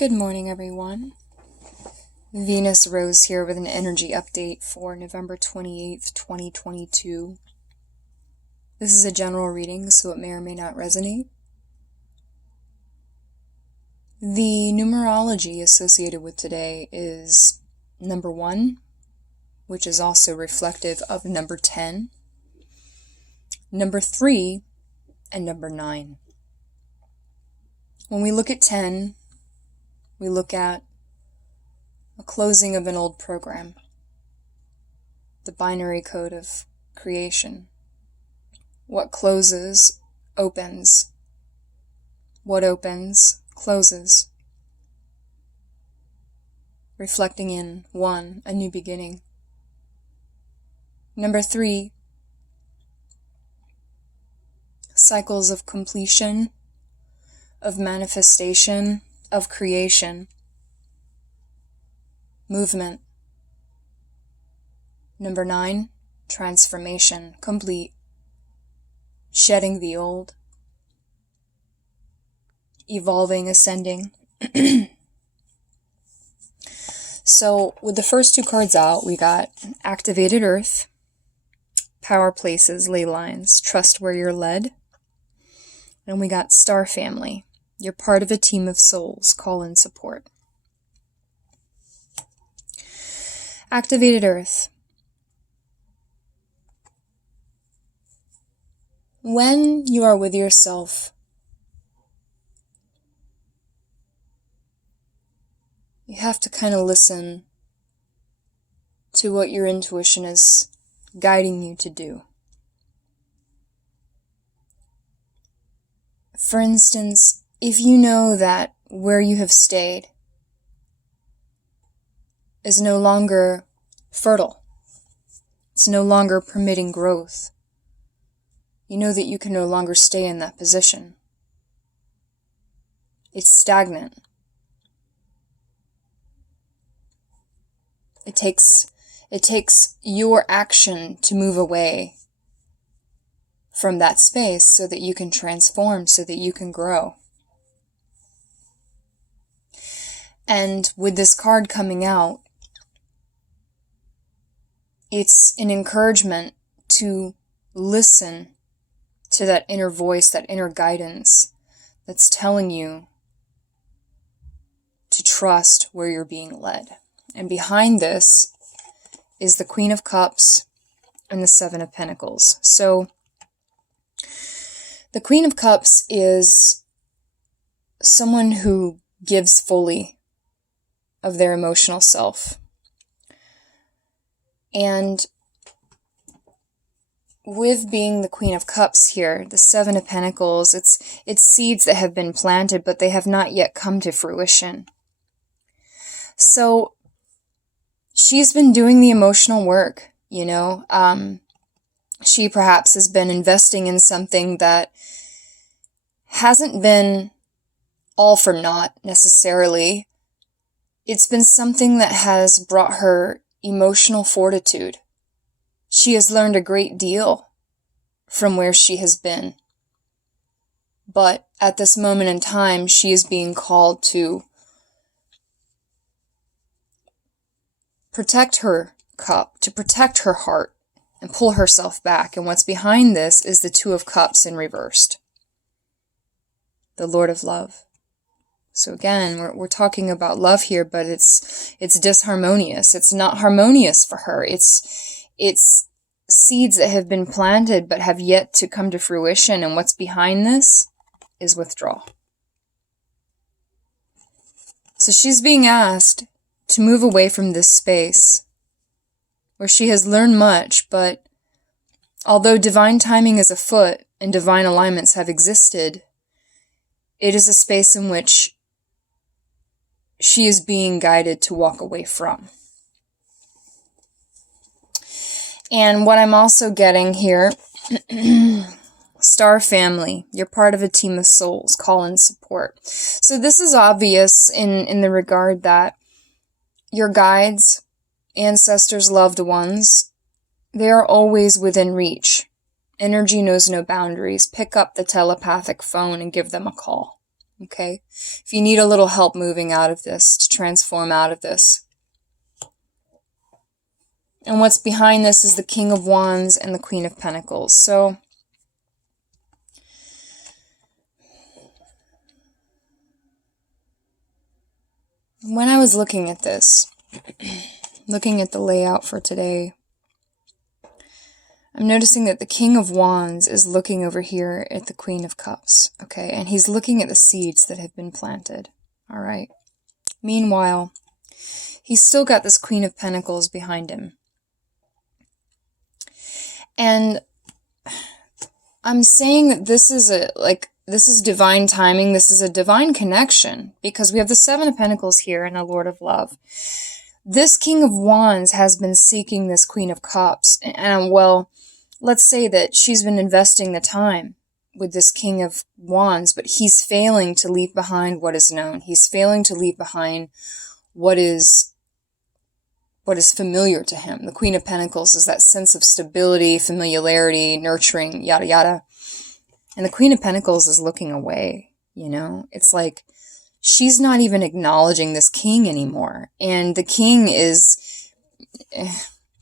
Good morning, everyone. Venus Rose here with an energy update for November 28th, 2022. This is a general reading, so it may or may not resonate. The numerology associated with today is number 1, which is also reflective of number 10, number 3, and number 9. When we look at 10, we look at a closing of an old program, the binary code of creation. What closes, opens. What opens, closes. Reflecting in 1, a new beginning. Number 3, cycles of completion, of manifestation, of creation, movement. Number 9, transformation, complete, shedding the old, evolving, ascending. So with the first 2 cards out, we got activated earth, power places, ley lines, trust where you're led, and we got star family. You're part of a team of souls. Call in support. Activated earth. When you are with yourself, you have to kind of listen to what your intuition is guiding you to do. For instance, if you know that where you have stayed is no longer fertile, it's no longer permitting growth, you know that you can no longer stay in that position. It's stagnant. It takes your action to move away from that space so that you can transform, so that you can grow. And with this card coming out, it's an encouragement to listen to that inner voice, that inner guidance that's telling you to trust where you're being led. And behind this is the Queen of Cups and the 7 of Pentacles. So the Queen of Cups is someone who gives fully of their emotional self. And with being the Queen of Cups here, the 7 of Pentacles, it's seeds that have been planted, but they have not yet come to fruition. So she's been doing the emotional work, you know. She perhaps has been investing in something that hasn't been all for naught necessarily. It's been something that has brought her emotional fortitude. She has learned a great deal from where she has been. But at this moment in time, she is being called to protect her cup, to protect her heart, and pull herself back. And what's behind this is the 2 of Cups in reversed. The Lord of Love. So again, we're talking about love here, but it's disharmonious. It's not harmonious for her. It's seeds that have been planted but have yet to come to fruition, and what's behind this is withdrawal. So she's being asked to move away from this space where she has learned much, but although divine timing is afoot and divine alignments have existed, it is a space in which she is being guided to walk away from. And what I'm also getting here, star family, you're part of a team of souls, call in support. So this is obvious in the regard that your guides, ancestors, loved ones, they are always within reach. Energy knows no boundaries. Pick up the telepathic phone and give them a call. Okay? If you need a little help moving out of this, to transform out of this. And what's behind this is the King of Wands and the Queen of Pentacles. So when I was looking at this, looking at the layout for today, I'm noticing that the King of Wands is looking over here at the Queen of Cups, okay? And he's looking at the seeds that have been planted, all right? Meanwhile, he's still got this Queen of Pentacles behind him. And I'm saying that this is this is divine timing, this is a divine connection, because we have the Seven of Pentacles here and the Lord of Love. This King of Wands has been seeking this Queen of Cups, and well, let's say that she's been investing the time with this King of Wands, but he's failing to leave behind what is known. He's failing to leave behind what is familiar to him. The Queen of Pentacles is that sense of stability, familiarity, nurturing, yada yada. And the Queen of Pentacles is looking away, you know? It's like she's not even acknowledging this king anymore. And the king is,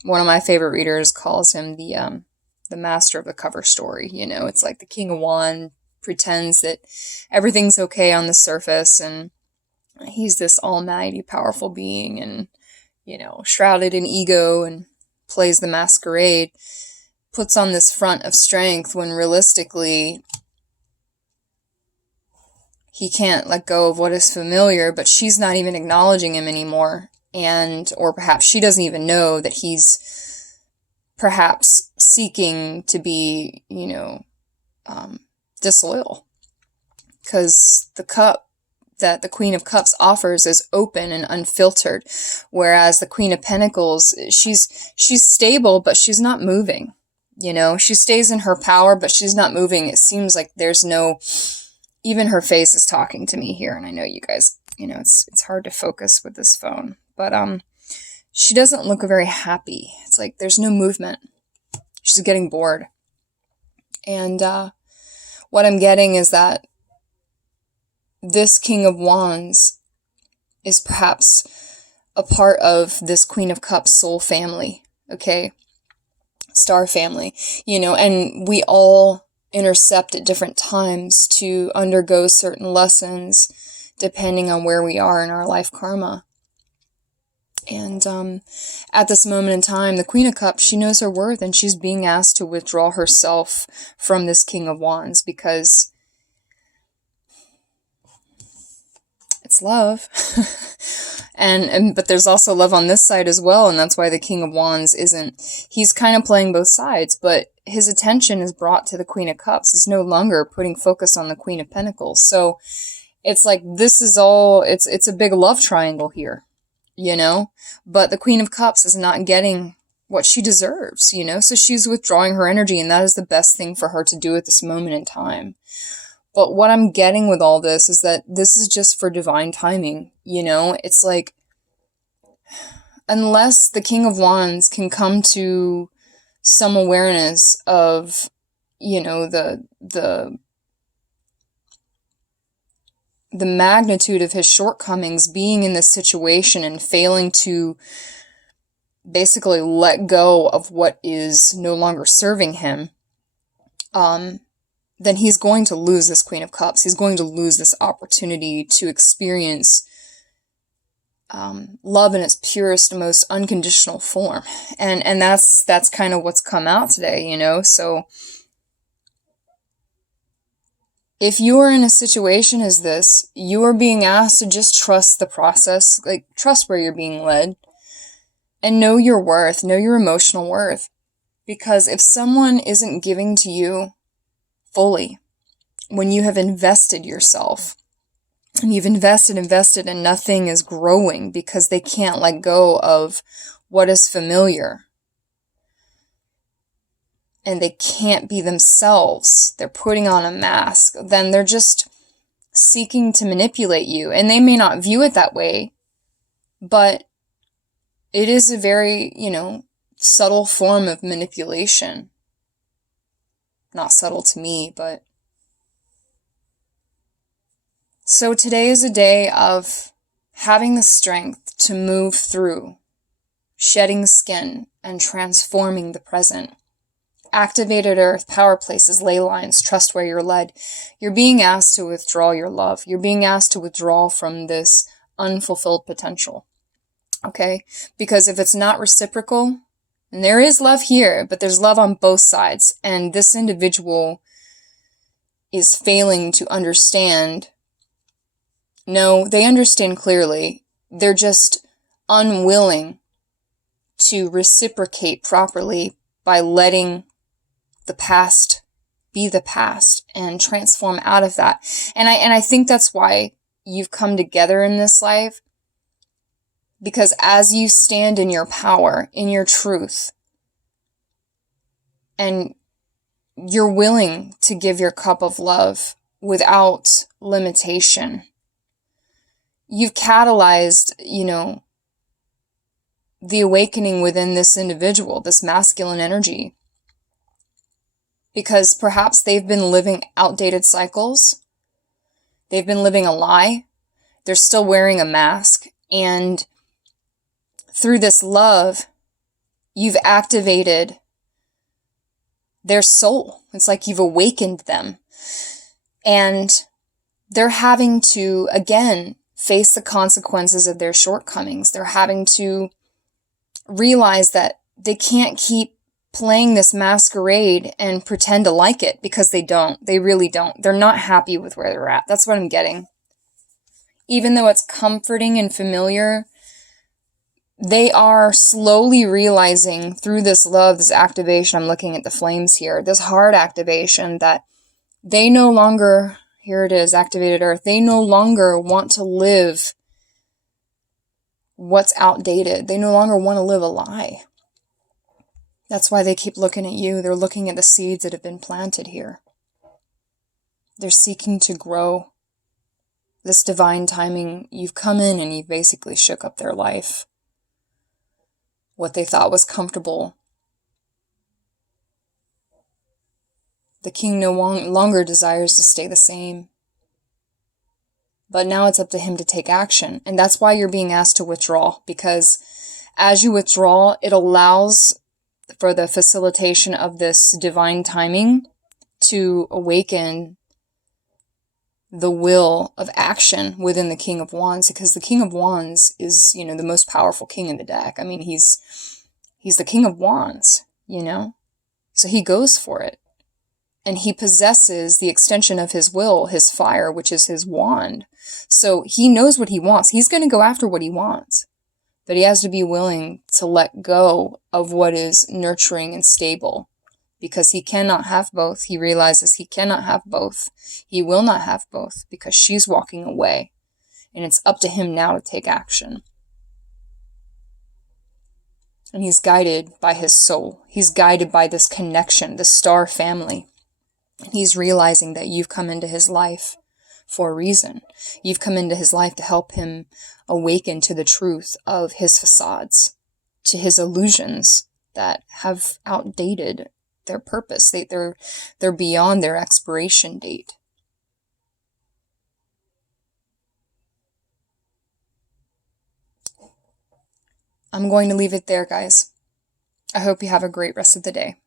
one of my favorite readers calls him the master of the cover story, you know? It's like the King of Wands pretends that everything's okay on the surface, and he's this almighty, powerful being, and, you know, shrouded in ego, and plays the masquerade, puts on this front of strength when realistically he can't let go of what is familiar, but she's not even acknowledging him anymore. And, or perhaps she doesn't even know that he's perhaps seeking to be, you know, disloyal. Because the cup that the Queen of Cups offers is open and unfiltered, whereas the Queen of Pentacles, she's stable, but she's not moving. You know, she stays in her power, but she's not moving. It seems like there's no, even her face is talking to me here, and I know you guys, you know, it's hard to focus with this phone, but she doesn't look very happy. It's like there's no movement. She's getting bored. And what I'm getting is that this King of Wands is perhaps a part of this Queen of Cups soul family, okay? Star family, you know, and we all intercept at different times to undergo certain lessons depending on where we are in our life karma. And at this moment in time, the Queen of Cups, she knows her worth, and she's being asked to withdraw herself from this King of Wands because it's love. But there's also love on this side as well, and that's why the King of Wands he's kind of playing both sides, but his attention is brought to the Queen of Cups. He's no longer putting focus on the Queen of Pentacles. So it's like this is all, it's a big love triangle here, you know? But the Queen of Cups is not getting what she deserves, you know? So she's withdrawing her energy, and that is the best thing for her to do at this moment in time. But what I'm getting with all this is that this is just for divine timing, you know? It's like, unless the King of Wands can come to some awareness of, you know, the magnitude of his shortcomings being in this situation and failing to basically let go of what is no longer serving him, then he's going to lose this Queen of Cups. He's going to lose this opportunity to experience love in its purest, most unconditional form. And that's kind of what's come out today, you know? So if you are in a situation as this, you are being asked to just trust the process, like trust where you're being led, and know your worth, know your emotional worth. Because if someone isn't giving to you fully, when you have invested yourself, and you've invested, and nothing is growing because they can't let go of what is familiar, and they can't be themselves, they're putting on a mask, then they're just seeking to manipulate you. And they may not view it that way, but it is a very, you know, subtle form of manipulation. Not subtle to me, but So today is a day of having the strength to move through, shedding skin, and transforming the present. Activated earth, power places, ley lines, trust where you're led. You're being asked to withdraw your love. You're being asked to withdraw from this unfulfilled potential. Okay? Because if it's not reciprocal, and there is love here, but there's love on both sides, and this individual is failing to understand. No, they understand clearly. They're just unwilling to reciprocate properly by letting the past be the past and transform out of that. And I think that's why you've come together in this life, because as you stand in your power, in your truth, and you're willing to give your cup of love without limitation, you've catalyzed, the awakening within this individual, this masculine energy. Because perhaps they've been living outdated cycles. They've been living a lie. They're still wearing a mask. And through this love, you've activated their soul. It's like you've awakened them. And they're having to, again, face the consequences of their shortcomings. They're having to realize that they can't keep playing this masquerade and pretend to like it, because they don't. They really don't. They're not happy with where they're at. That's what I'm getting. Even though it's comforting and familiar, they are slowly realizing through this love, this activation, I'm looking at the flames here, this heart activation, that they no longer, here it is, activated earth, they no longer want to live what's outdated. They no longer want to live a lie. That's why they keep looking at you. They're looking at the seeds that have been planted here. They're seeking to grow. This divine timing, you've come in and you've basically shook up their life. What they thought was comfortable. The king no longer desires to stay the same. But now it's up to him to take action. And that's why you're being asked to withdraw. Because as you withdraw, it allows for the facilitation of this divine timing to awaken the will of action within the King of Wands, because the King of Wands is, the most powerful king in the deck. I mean, he's the King of Wands, so he goes for it, and he possesses the extension of his will, his fire, which is his wand. So he knows what he wants. He's going to go after what he wants. But he has to be willing to let go of what is nurturing and stable, because he cannot have both. He realizes he cannot have both. He will not have both, because she's walking away. And it's up to him now to take action. And he's guided by his soul. He's guided by this connection, the star family. And he's realizing that you've come into his life for a reason. You've come into his life to help him awaken to the truth of his facades, to his illusions that have outdated their purpose. They're beyond their expiration date. I'm going to leave it there, guys. I hope you have a great rest of the day.